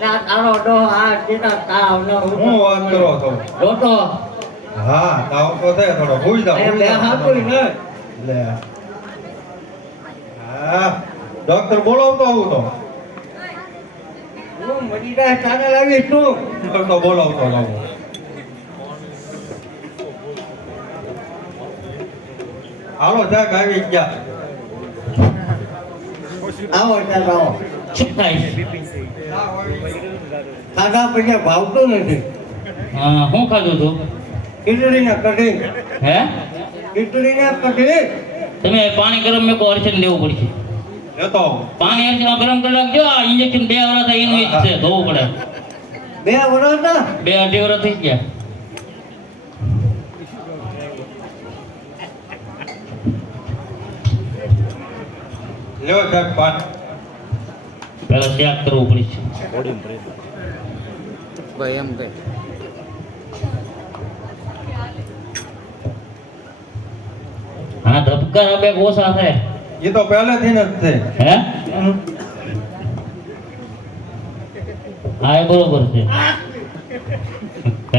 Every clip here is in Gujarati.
ના તારો ડો આ સીધા તાવ ન હું વાત કરો છો રોટો હા તાવ તો છે થોડો ભૂઈ જાવ એમ લે હાતું ને લે હા ડોક્ટર બોલાવતો આવું તો હું મરી જાય તાને લાવી તું તો બોલાવતો આવું હાલો જાગ આવી ગયા આવો ત્યાં આવો શું થાય છે? ખાધા પછી ભાવતું નથી હા શું ખાધું તું? ખીચડીના કઢી હે ખીચડીના કઢી તમે પાણી ગરમ મેં અર્ચન લેવું પડશે. લેતો આવું પાણી અર્ચનમાં ગરમ કરી નાખજો. આ ઇન્જેક્શન 2 વાર થાય એનું જ છે, ધોવું પડે. 2 વર્ષ ના 2-2.5 વાર થઈ ગયા. લેવો સાહેબ પાન પહેલા ચેક કરવું પડશે. ભાઈ એમ કઈ હા ધબકાર બે ઓછા થાય. એ તો પહેલેથી જ છે હે હા એ બરોબર છે.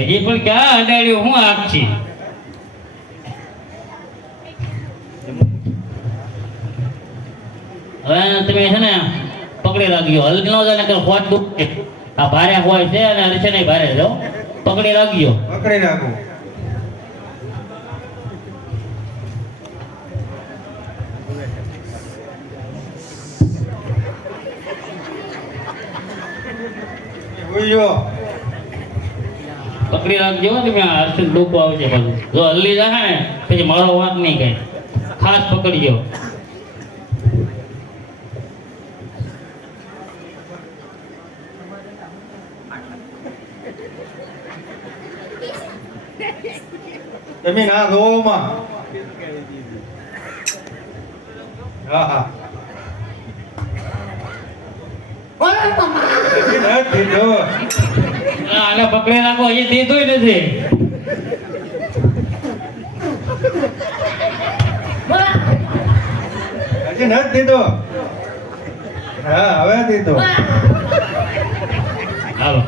હજી પણ ક્યાં અડાડ્યું હું આપછી. હવે તમે છે ને પકડી રાખજો. હલકી ન જાય ને કે હોટ દુખે. આ ભારે હોય છે અને હરશે નહીં ભારે જો પકડી રાખજો. પકડી રાખું ઉઈયો પકડી રાખજો તમે. હર્ષ ડોકો આવશે પાછું. જો હલ્લી જાય ને પછી મારો વાત નહીં કઈ. ખાસ પકડજો. તમે ના ધોવામાં હા હા નથી જો આને પકડી રાખો. હજી દીધું નથી. હજી નથી દીધો હા હવે દીધો હાલો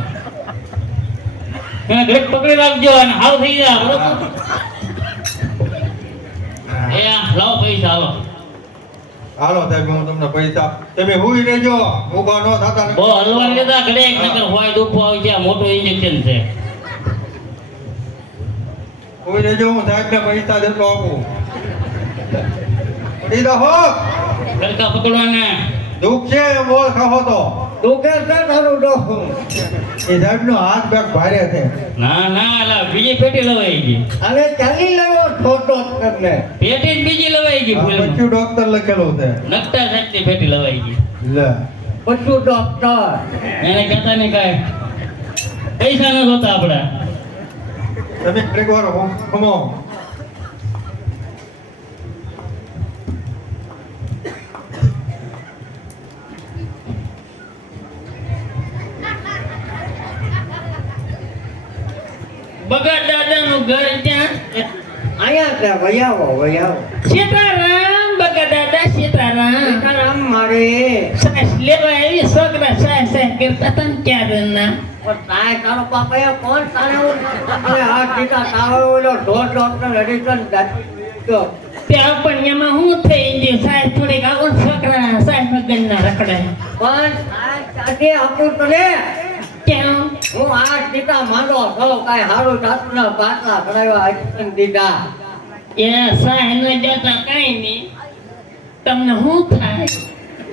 એને ઘડીક પકડી રાખજો અને હાવ થઈ જાય બરોબર. એ લાવો પૈસા હાલો. હાલો સાહેબ હું તમને પૈસા તમે હુઈ રહેજો ઊભા ન થતા ને. બહુ હલવાન લેતા ઘડીક નકર હોય દુખો આવી છે. આ મોટું ઇન્જેક્શન છે. હુઈ રહેજો હું સાહેબને પૈસા દેતો આપું પડી દો હો ગરકા પકડવાને. દુઃખ છે બોલ ખાવો તો તું કે તારું ડો એ સાહેબનો હાથ બેગ ભારે છે ના ના અલા બીજી પેટી લવાઈ ગઈ. અને ચાલી લેવો છોટો કરીને પેટી જ બીજી લવાઈ ગઈ. આ ભૂલમાં. બચ્ચું ડોક્ટર લખેલું છે નકટા સાચી પેટી લવાઈ ગઈ. લે પશુ ડોક્ટર એને કહેતા ને કાંઈ પૈસા ન જોતા આપડા. તમે એકવાર ખમો બગડ દાદાનું ઘર ક્યાં? અહીંયા છે વયાવો સીતારામ. બગડ દાદા સીતારામ. સીતારામ મારે સાસ લેવા આવી છોકરા સાસ સાસ કરતા તને ક્યાં ના. પણ તાય તારો પાપા કોણ તારે અરે આ સીતા તારો ઓલો ઢોર ડોક્ટર હરિચંદ તો ત્યાં પણ એમાં હું થઈ ગયું. સાસ થોડીક આગળ છોકરા સાસ વગરના રખડે. પણ આ આજે આપું તને કેમ? હું આ સીતા માંડો છો કાંઈ હારું જાતના પાટલા કરાવ્યા હરિચંદ દીધા એ સાસ ન જતા કઈ નહીં. તમને શું થાય?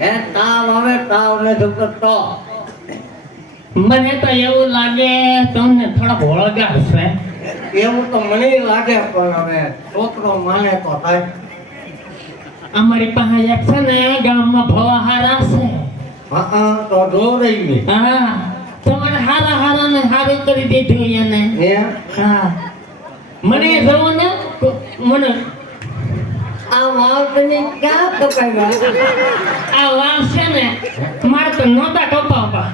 હે તાવ આવે તાવ ને દુખતો મને તો એવું લાગે તમને થોડોક વળગાડ છે. એવું તો મને લાગે પણ હવે છોકરો માને તો થાય અમારી પાસે એક છે ને ગામમાં ભવા હારા છે. હા તો દોરી ગઈ હા તમારે હારા હારા ને હારું કરી દીધું એને. હે હા મને જવો ને મને આ વાવને ક્યાં કપાવ્યા આ વાળ છે ને મારે તો નહોતા કપાવવા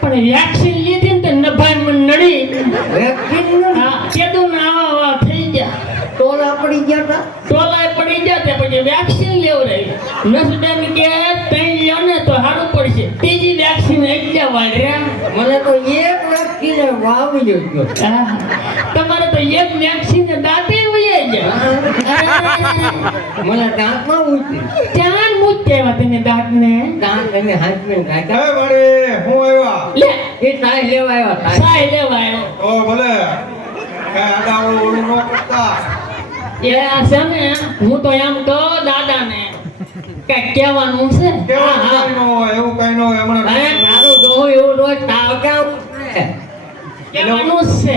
પણ વેક્સિન લીધી ને તો નભાઈ મને નડી. વેક્સિન હા કેદું ને આવા વાળ થઈ ગયા. ટોલા પડી ગયા તા ટોલાય પડી ગયા તે પછી વેક્સિન લેવડાવી. નસબેન કે તઈ લ્યો ને તો સારું પડશે. ત્રીજી વેક્સિન એક વાર રહ્યા મને તો એક વ્યક્તિને વાવી ગયો આહ, તમારે તો એક વેક્સિને દાંતે વહી ગયા. મને દાંતમાં ઉઠી ક્યાં મૂકી આવ્યા તમે દાંતને? દાંત એને હાથમાં રાખ્યા હે મારે હું આવ્યા લે એ સાય લેવા આવ્યા સાય સાય લેવા આવ્યો. ઓ ભલે કઈ આડાવડું ઓલું ન કરતા એ છે ને હું તો એમ કહું દાદાને કઈ કહેવાનું છે. કેવું હા, હા. કઈ ન હોય એવું કઈ ન હોય અરે હમણાં તારું ડોહું એવું રોજ તાવ ક્યાં ઉતરે? કહેવાનું જ છે.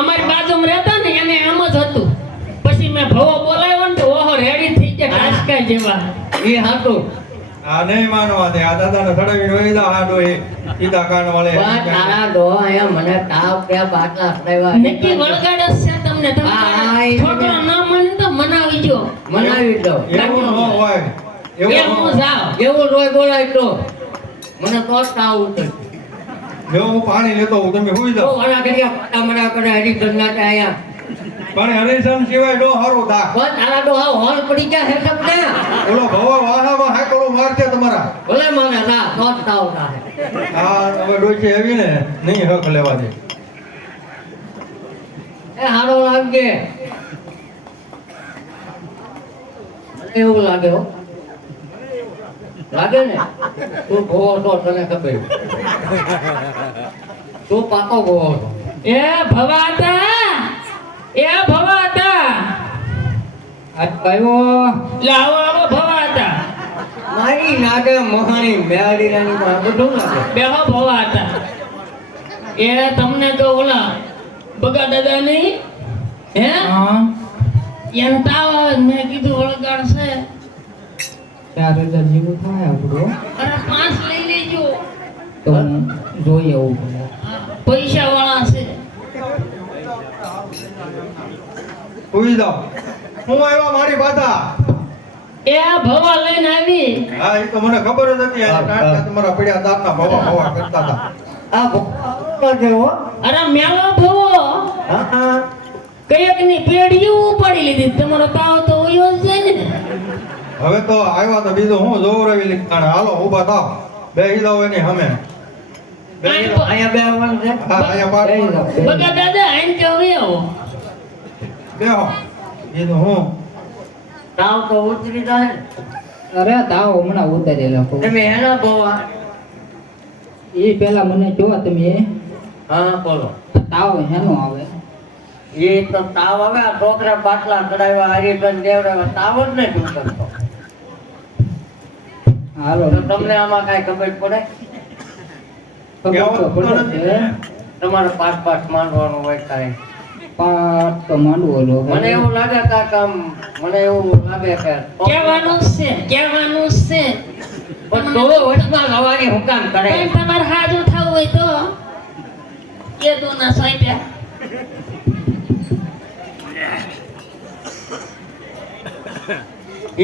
અમારી બાજુમાં રહેતા ને એને એમ જ હતું. પછી મેં ભવો બોલાવ્યો ને તો ઓહો રેડી થઈ ગયા કાચકા જેવા. એ હતું આ નહીં માનવા દે આ દાદાને સડાવીને વહી દા આ ડોહી સીધા કાન વાળે પણ તારા ડોહા અહીંયા મને તાવ ક્યાં બાટલા સડાવ્યા નક્કી વળગાડ જ છે તમને. તમે હા, એ છોકરો ના મને તો મનાવી જો. મનાવી દો એવું ન હોય એમ એવું હું જાઉં. એવું રોય બોલાય તો મને તો જ તાવ ઉતરે જો હું પાણી લેતો હું તમે હુઈ તો જાઓ વાળા કર્યા પટામડા કરે હરિચંદ્રના ત્યાં પણ હરિશન સિવાય નો હારું દા બસ તારા ડોહા હોલ પડી ગયા હે સપને ઓલો ભવા વાહામાં હાકડો મારશે તમારા ભલે મને ના તો જ તાવ થાય આ હવે ડોચી આવી ને નહીં હક લેવા દે એ હારો લાગજે મને એવું લાગે હો લાગે ને તું ભોવો છો તને ખબર તું પાકો ભોવો છો એ ભવાતા એ ભવાતા આજ કયો લાવો આવો ભવાતા મારી નાગે મહાણી મેળી રાની માં બધું લાગે બેહો ભવાતા એ તમને તો ઓલા બગા દાદા નહીં હે એને તાવ આવે મેં કીધું વળગાડશે. ચાર હજાર જેવું થાય આપણું અરે 5 લઈ લેજો. તો જોઈએ એવું પડે. પૈસા વાળા છે. હુઈ જાઓ હું આવ્યા મારી બાધા એ આ ભવા લઈને આવી. હા એ તો મને ખબર જ હતી આ ટાંટા તમારા પડ્યા દાંતના ભવા ભવા કરતા હતા આ ભોવો જેવો અરે મેલો ભવો હા હા કયક ની પેઢી ઉપાડી લીધી. તમારો તાવ તો ઓયો જ છે ને. હવે તો આવ્યા તો બીજું હું જોવરાવી લીધા હાલો ઊભા થાવ બેહી જાઓ એની સામે બેહી જાઓ. અહીંયા બે આવવાનું છે હા અહીંયા પાડ બગા દાદા આઈને કે હવે આવો. બેહો બીજું હું તાવ તો ઉતરી જાય ને. અરે તાવ હમણાં ઉતારેલો કહું. તમે એના ભોવા એ પેલા મને જો તમે હા બોલો તાવ હેનો આવે એ તો તાવ આવે આ છોકરા બાટલા ચડાવ્યા હરિભન દેવડાવ્યા તાવ જ નહીં ઉતરતો હાલો તો તમને આમાં કાંઈ ખબર પડે ખબર તો પડે છે. તમારે પાઠ પાઠ માંડવાનું હોય કાંઈ પાઠ તો માંડવો લો મને એવું લાગે કાંઈક આમ મને એવું લાગે કે કહેવાનું જ છે કહેવાનું જ છે. પણ તો વચમાં ગવાની હુકામ કરે પણ તમારે હાજુ થવું હોય તો એ તો ના સાઈડે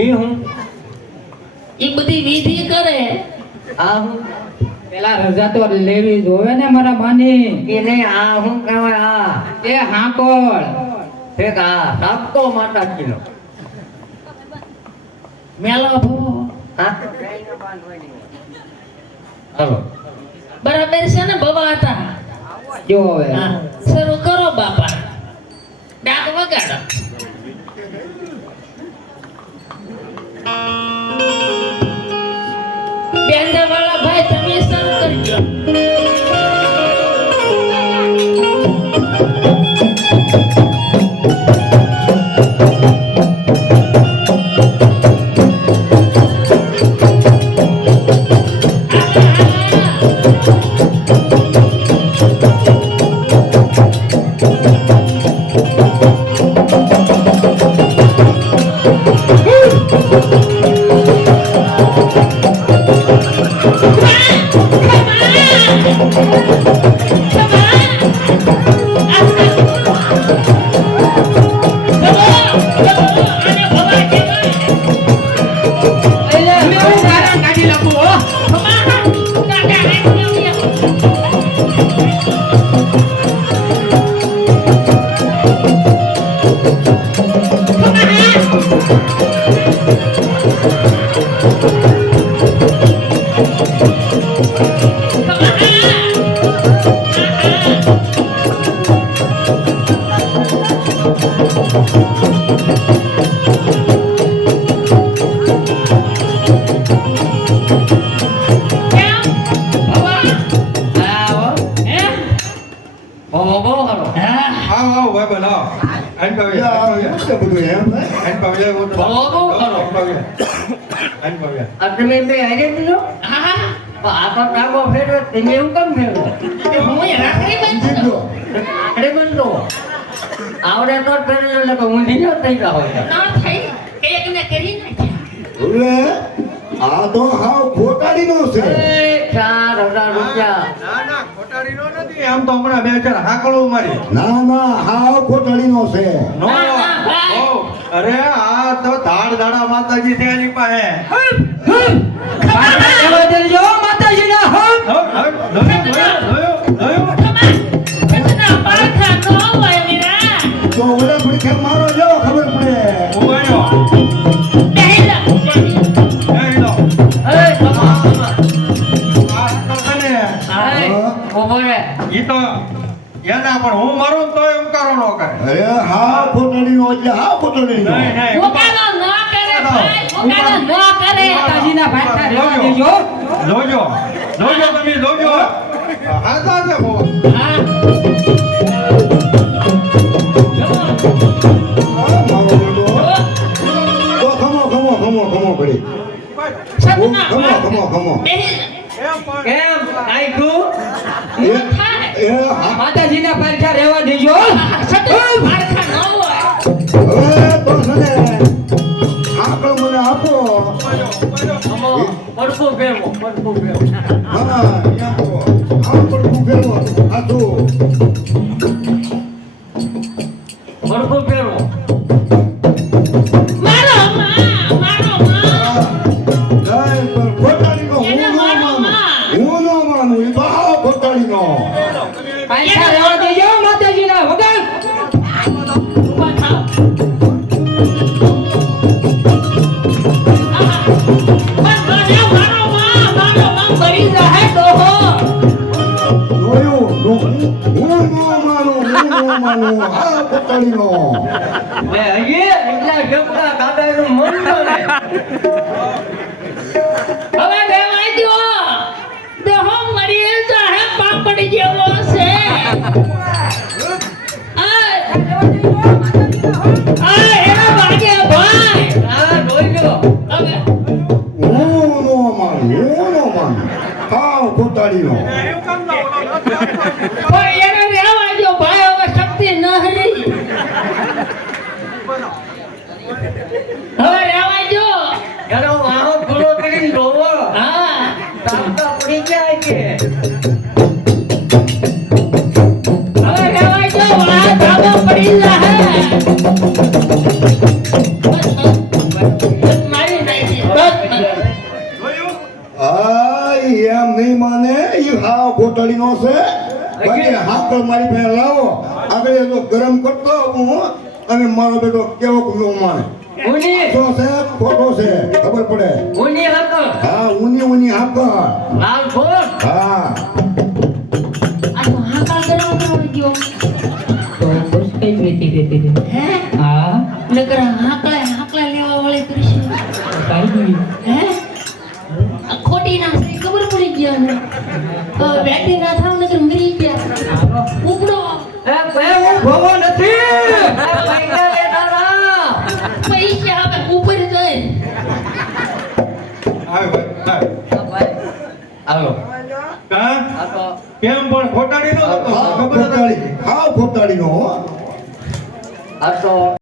એ હું એ બધી વિધિ કરે. આ હું પેલા રજા તો લેવી જોવે ને મારા માની એ નહીં આ હું કહેવાય આ એ હાકોળ ઠીક આ સાપતો માતાજીનો મેલો ભવો હા હાલો બરાબર છે ને ભવા હતા. જો હવે હા, શરૂ કરો બાપા. ડાક વગાડો. બેંડા વાળા ભાઈ તમે શરૂ કરજો. Come on! કેમ બાબા આવો હે બહુ બહુ કરો હા આવો ભાઈ બન આવો આન પાવી આન પાવી બહુ બહુ કરો આન પાવી આ તમે બે હારે દીધો હા આ તો કામો ફેરવે તમે એવું કેમ ફેરવો હું એ રાખડી બાંધતો અરે બંધો આવડે તો જ ફેરવ્યો એટલે કે ઊંધી ન થઈ ગયા હોય ના થઈ એક ને કરી નાખ્યા હવે આ તો હાવ ખોટાડીનો છે એ 4,000 રૂપિયા ના ના ખોટાડીનો નથી આમ તો હમણાં બે ચાર હાકડું મારી ના ના હાવ ખોટાડીનો છે નો ના, ના, ભાઈ. ઓ, અરે આ તો ધાડ ધાડા માતાજી છે એની પાસે એવા દેજો માતાજીના હમ કચના પારખા નો હોય મીરા તો ઓલા પડખે મારો જો ખબર પડે પહેલા એ તમા હા. ઉભો રે એના પણ હું મારું તો એમ કરો નો કરે અરે હાવ ખોટાડીનો એટલે હાવ ખોટાડીનો નહીં નહીં મુકાલો ન કરે ભાઈ મુકાલો ન કરે માતાજીના ભાઈના રહેવા દેજો જોજો જોજો તમે જોજો હા તો છે બહુ હા હા, મારો બેટો તો ખમો પડી સપના ખમો એમ પણ કેમ કાઈ તું એ હા માતાજીના પારખા રહેવા દેજો સપના પારખા ન હોય હવે તો છે ને આકળ મને આપો અમો પડકું ફેરવો હા એમ તો આકળ ફેરવો આ તો પડકું ફેરવો મારો માં એને મારો માં. હું નો માનું એ ભાવ ખોટાડીનો પારખા રહેવા દેજો માતાજીના વગર ઉભા થાવ મારો માં બળી જાય ડોહો જોયું હું નો માનું આ ખોટાડીનો લે હજી એટલા ઢોકળા કાકાનું મન ન રે હવે દેવાઈ દ્યો દેહો મરી જાય પાપડ જેવો છે આ એના વાગે ભાઈ આ જોઈજો હવે હું નો માનું હાવ ખોટાડીનો ભાઈ એને દેવાઈ દ્યો ભાઈ હવે શક્તિ ન હરી હવે દેવાઈ દ્યો એનો વાહો પૂરો કરીને જોવો હા તાપતા પડી જાય છે હવે દેવાઈ દ્યો વાહ ધાબો પડી જાય મારી નાખી આ એમ નહીં માને એ હાવ ખોટાડીનો છે બાકી હાકળ મારી પાસે લાવો આગળ એ તો ગરમ કરતો હું અને મારો બેટો કેવો નો માને ઉની શું છે ખોટો છે ખબર પડે ઉની હતો હા ઊની હાકળ લાલ ફોન હા આ તો હાકા કરવા ગયો તો બસ કઈ વેતી દેતી હે હા નકર હાકલા લેવા વાળી કરશે કાઈ હે આ ખોટી ના છે ખબર પડી ગયા ને બેટી ના થાવ નકર મરી ગયા ઉપડો એ બે હું ભોગો નથી પૈસા લેતા ના પૈસા હવે ઉપર જાય આવે ભાઈ હાલો હા આ તો કેમ પણ ખોટાડીનો હતો ખબર નથી હાવ ખોટાડીનો હો આ તો